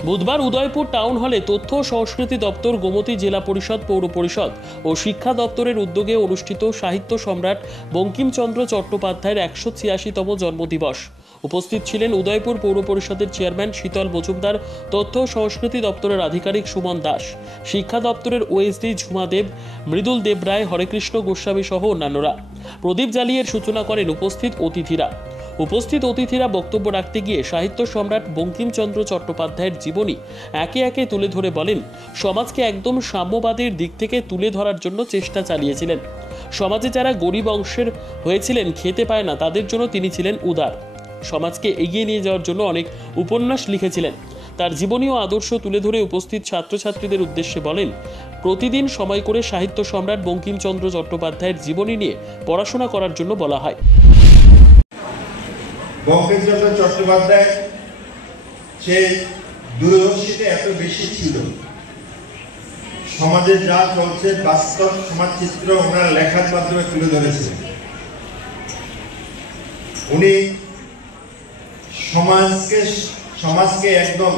বুধবার উদয়পুর টাউন হলে তথ্য ও সংস্কৃতি দপ্তর, গোমতী জেলা পরিষদ, পৌর পরিষদ ও শিক্ষা দপ্তরের উদ্যোগে অনুষ্ঠিত সাহিত্য সম্রাট বঙ্কিমচন্দ্র চট্টোপাধ্যায়ের ১৮৬তম জন্মদিবস। উপস্থিত ছিলেন উদয়পুর পৌর পরিষদের চেয়ারম্যান শীতল মজুমদার, তথ্য ও সংস্কৃতি দপ্তরের আধিকারিক সুমন দাস, শিক্ষা দপ্তরের ওএসডি ঝুমা দেব, মৃদুল দেবরায়, হরেকৃষ্ণ গোস্বামী সহ অন্যান্যরা। প্রদীপ জ্বালিয়ে সূচনা করেন উপস্থিত অতিথিরা বক্তব্য রাখতে গিয়ে সাহিত্য সম্রাট বঙ্কিমচন্দ্র চট্টোপাধ্যায়ের জীবনী একে একে তুলে ধরে বলেন, সমাজকে একদম সাম্যবাদের দিক থেকে তুলে ধরার জন্য চেষ্টা চালিয়েছিলেন। সমাজে যারা গরিব অংশের হয়েছিলেন, খেতে পায় না, তাদের জন্য তিনি ছিলেন উদার। সমাজকে এগিয়ে নিয়ে যাওয়ার জন্য অনেক উপন্যাস লিখেছিলেন। তার জীবনী ও আদর্শ তুলে ধরে উপস্থিত ছাত্রছাত্রীদের উদ্দেশ্যে বলেন, প্রতিদিন সময় করে সাহিত্য সম্রাট বঙ্কিমচন্দ্র চট্টোপাধ্যায়ের জীবনী নিয়ে পড়াশোনা করার জন্য বলা হয়। বঙ্কিমচন্দ্র চট্টোপাধ্যায় সে দূরদর্শিতা এত বেশি ছিল, সমাজে যা চলছে বাস্তব সমাজ চিত্র ওনার লেখার মাধ্যমে তুলে ধরেছিলেন। উনি সমাজকে একদম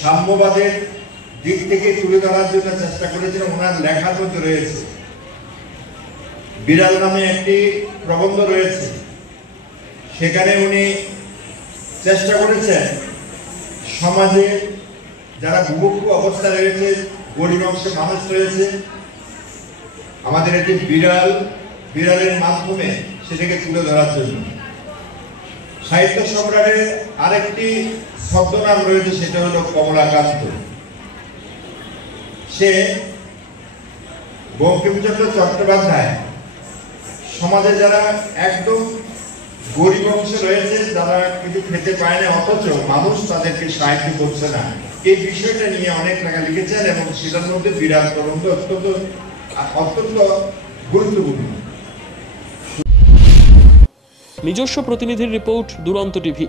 সাম্যবাদের দিক থেকে তুলে ধরার জন্য চেষ্টা করেছিলেন। ওনার লেখার মধ্যে রয়েছে, বিড়াল নামে একটি প্রবন্ধ রয়েছে, সেখানে উনি চেষ্টা করেছেন সমাজে যারা ভুভুক্ষ অবস্থা রয়েছে, গরিব অংশের মানুষ রয়েছে, আমাদের একটি বিড়ালের মাধ্যমে সেটাকে তুলে ধরার জন্য। সাহিত্য সম্রাটের আরেকটি ছদ্মনাম রয়েছে, সেটা হলো কমলাকান্ত। সে বঙ্কিমচন্দ্র চট্টোপাধ্যায় সমাজে যারা একদম গরিব অংশ রয়েছে, যারা কিছু খেতে পায় না, অথচ মানুষ তাদেরকে সাহায্য করছে না, এই বিষয়টা নিয়ে অনেক লেখা লিখেছেন এবং সেটার মধ্যে বিরাট প্রবন্ধ অত্যন্ত গুরুত্বপূর্ণ। নিজস্ব প্রতিনিধির রিপোর্ট, দুরন্ত টিভি।